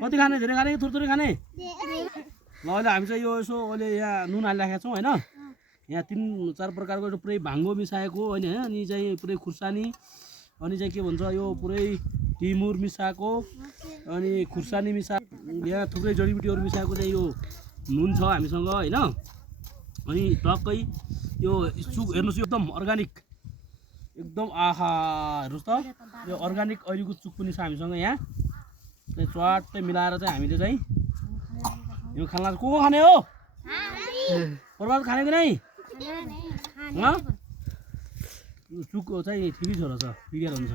कति खाने धेरै खाने थोरै खाने ल अहिले हामी चाहिँ यो यसो अहिले यहाँ नुन हालिराखेका छौँ होइन यहाँ 3-4 प्रकारको पुरै भाङ्गो मिसाएको होइन अनि चाहिँ पुरै खुर्सानी अनि चाहिँ के भन्छ यो पुरै टिमुर मिसाएको अनि खुर्सानी मिसा यहाँ थुप्रै जडीबुटीहरू मिसाएको चाहिँ यो नुन छ हामीसँग होइन अनि टक्कै यो सुक हेर्नुहोस् एकदम अर्ग्यानिक एकदम आहा हेर्नुहोस् त यो अर्ग्यानिक अहिलेको चुक पनि छ हामीसँग यहाँ चाहिँ स्वाटै मिलाएर चाहिँ हामीले चाहिँ यो खाना को खाने हो प्रभात खाने कि नै चुक चाहिँ ठिकै छ रहेछ पिगेर हुन्छ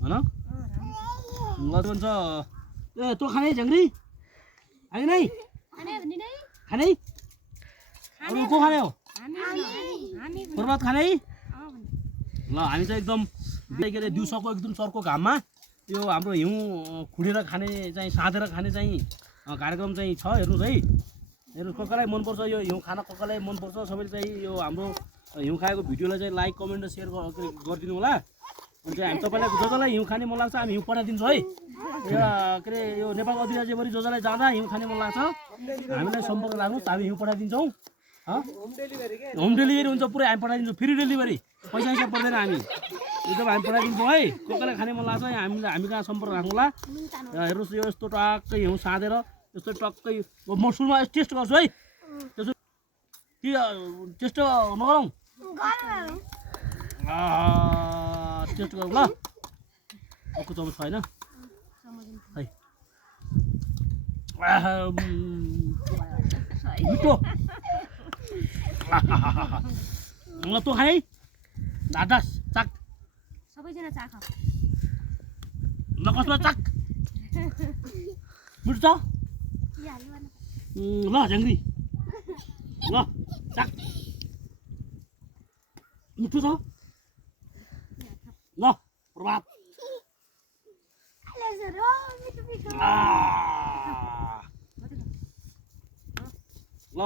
होइन ल भन्छ ए तँ खाने झ्याङ्ग्री खाने नै खाने अरू को खाने हो प्रभात खाने ल हामी चाहिँ एकदम के अरे दिउँसोको एकदम चर्को घाममा यो हाम्रो हिउँ खुडेर खाने चाहिँ साँधेर खाने चाहिँ कार्यक्रम चाहिँ छ हेर्नुहोस् है हेर्नुहोस् कसैलाई मनपर्छ यो हिउँ खाना कसैलाई मनपर्छ सबैले चाहिँ यो हाम्रो हिउँ खाएको भिडियोलाई चाहिँ लाइक कमेन्ट र सेयर गरिदिनु होला अनि चाहिँ हामी तपाईँलाई जसलाई हिउँ खाने मन लाग्छ हामी हिउँ पठाइदिन्छौँ है के अरे यो नेपाल अधिराज्यभरि जसलाई जाँदा हिउँ खाने मन लाग्छ हामीलाई सम्पर्क राख्नुहोस् हामी हिउँ पठाइदिन्छौँ होम डेलिभरी हुन्छ पुरै हामी पठाइदिन्छौँ फ्री डेलिभरी पैसा हिसाब पर्दैन हामी एकदम हामी पठाइदिन्छौँ है कसैलाई खाने मन लाग्छ हामी कहाँ सम्पर्क राख्नु होला हेर्नुहोस् यो यस्तो टक्कै हिउँ साँधेर यस्तो टक्कै म सुरुमा टेस्ट गर्छु है त्यसो कि टेस्ट नगरौँ टेस्ट गरौँ ल अर्को चम्च छैन है मिठो ल तँ खाने दादा चाक सबैजना चाख ल कसमा चाक मिठो छ ल झ्याङ्ग्री ल चाक मिठो छ ल प्रभात ल